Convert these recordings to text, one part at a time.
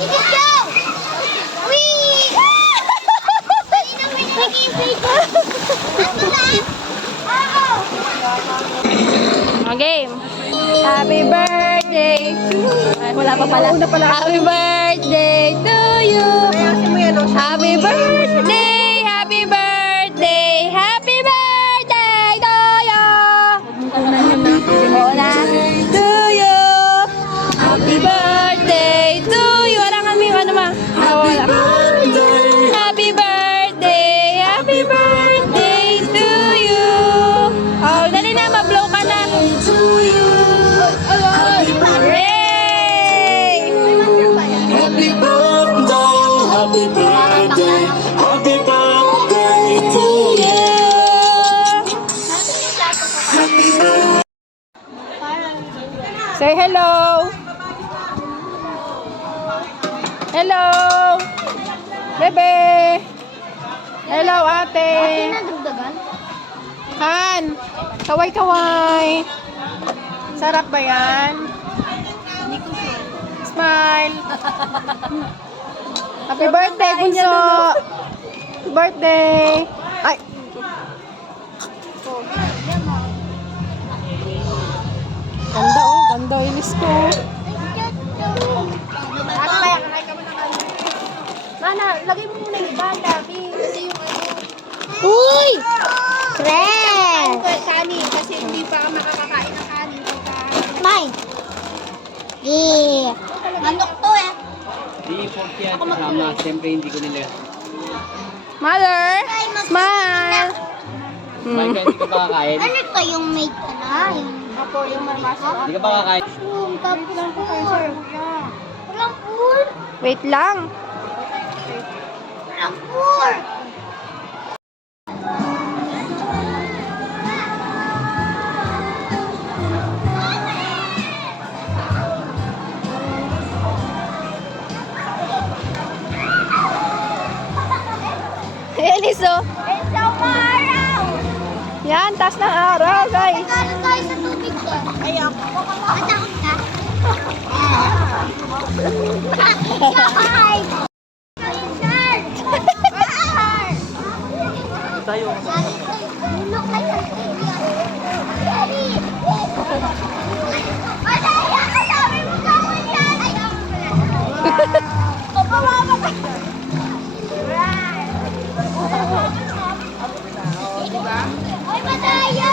Let's go! Wee! Game. Happy birthday. Ay, wala pa pala. Happy birthday to you. Happy birthday. Happy birthday. Happy birthday to you. Oo na. To you. Happy birthday to you. Arangan mo yung ano ma. Wala. Happy birthday. Happy birthday to you. Oh, dali na. Ma-blow ka na. Yay! Happy birthday, happy birthday, happy birthday to you. Happy birthday. Say hello. Hello. Bebe. Hello, ate. Han. Kaway-kaway. Sarap ba yan? Smile. Happy birthday, Bunso. Happy birthday. Ay. Ganda oh. Ganda ilis ko. Mana, lagay mo muna yung banda. Kasi yung ano. Uy! Friend! Kanin. Kasi hindi pa makakakain ng kanin. Mine! Yeah! Manok to eh! Di 40 yan kasama. Siyempre hindi ko nila. Mother, smile. Mike, hindi ka ba kakain? Ano to yung mate ka na? Ako yung marmaso. Hindi ka ba kakain? Yung kapur. Walang pool! Wait lang. Walang pool! Elis oh. It's so araw! Yan, taas ng araw, guys. Nagkano tayo sa tubig ko? Ayoko. Matakot ka? Sakay! Richard! Tayo. Look kayo. Daddy! Madaya! Sabi mo ka mo yan! Kumama ka! Ay, madaya!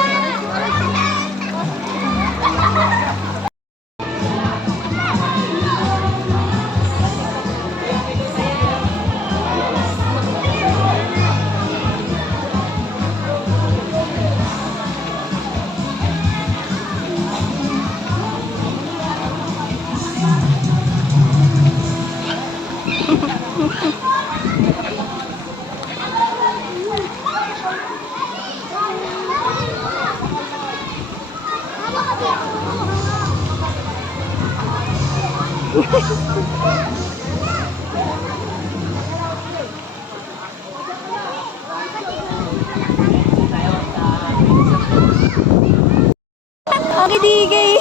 Okay, digay.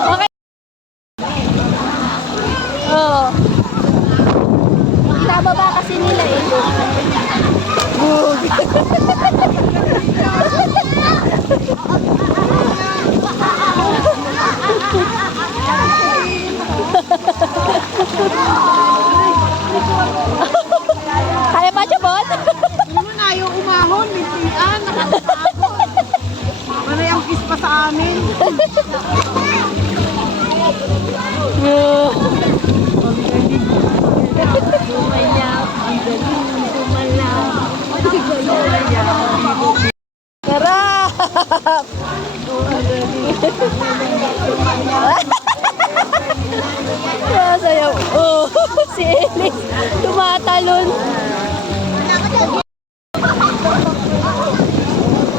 Okay. Oh. Itababa kasi nila eh. Good. Kaya pa siya, Bon? Ano man ayaw umahon, lintian, nakakapagod. Manay ang kiss pa sa amin. Sarap! Sayaw. Oh, si Elis tumatalon.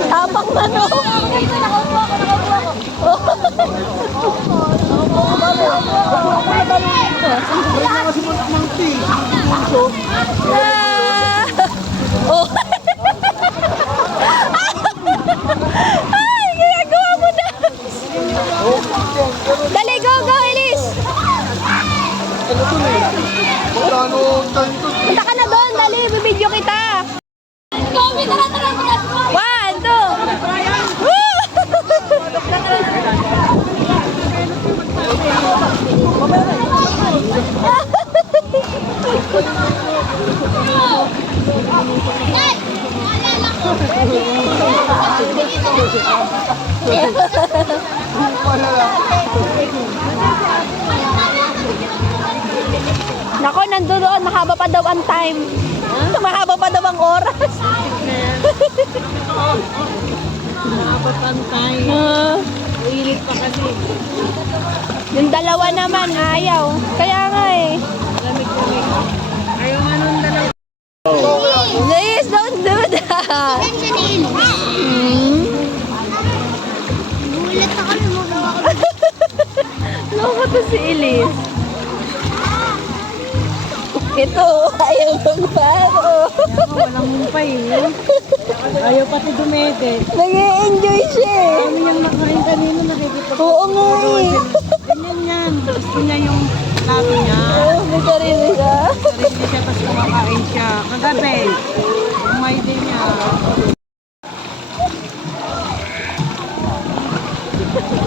Tapang na no. Nakaupo ako. Oh. Ay, ginagawa mo na. Dali, go, go, Elis. Punta ka na doon, dali, bibidyo kita. One, two. Woo! Nako, nandoon, mahaba pa daw ang time. Mahaba pa daw ang oras. Mapapantay. Uilit pa kasi. Yung dalawa naman, ayaw. Kaya nga eh. Lamig-lamig. Ayaw nga nung dalawa. Please, don't do that. Yan siya ni Ilis. Gulat ako na magawa ko. Loko to si Elise. Ito, ayaw magbaro. Walang mumpay eh. Ayaw pati dumede. Nag-e-enjoy siya eh. Kami yung nakain kanina nakikipag- Oo nga eh. Ganyan yan. Gusto niya yung plato niya. May sarili siya. Sarili siya tapos kumakain siya. Kagabi, umay din niya.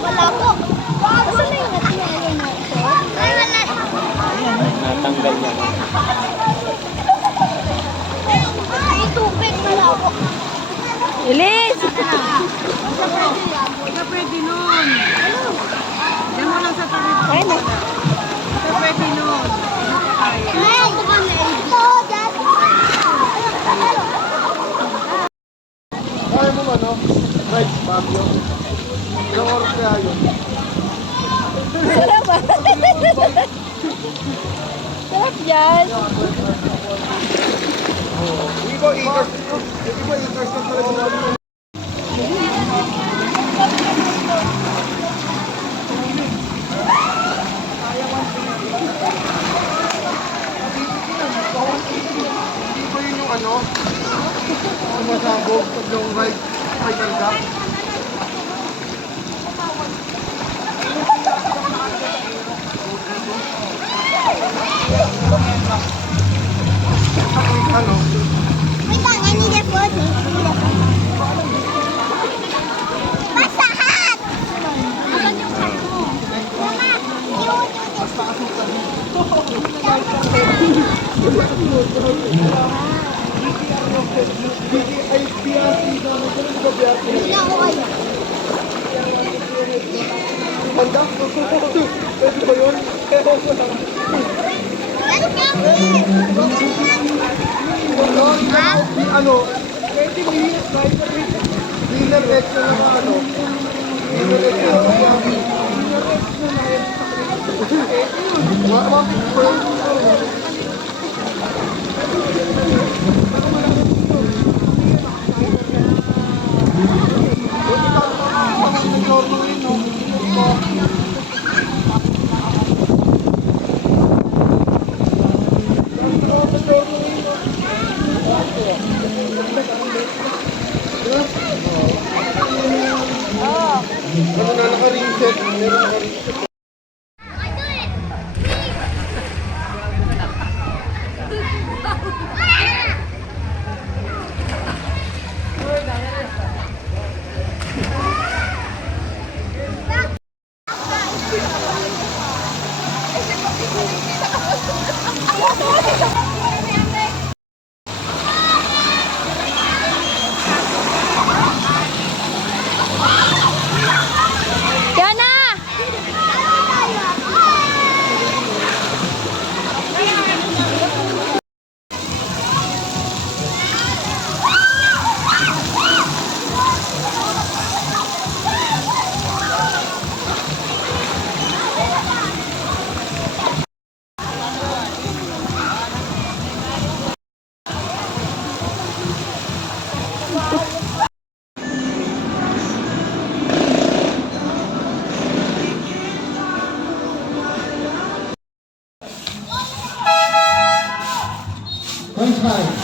Wala po. Asan na yung natiyaya na ito? Ay, wala. Natanggal niya. Ay, tubig. Wala po. Elise! Ika pwede nun. Diyan mo lang sa tabi. Ay, na. Ika pwede nun. Ay, ito ka na ito. Dad. Kaya mo ano? Right, Fabio. Ilang oras kaya yun? Sarap ah. Sarap dyan. Hindi ko eagers. Hindi ko eagers na talaga. Hindi ko yun yung ano? Sumasabog pag yung right, may ganda. Ano? Wait lang, I need a photo. Basahan! Asan yung ano mo? Mama, you do this. Hindi na ako kayo. Ganda? Pwede ba yun? Ano? 20 minutes, right? Dinner extra na ano? Dinner extra na dinner extra na yan. Wala ano na naka-reset? Meron naka-reset. Yana! Punch high.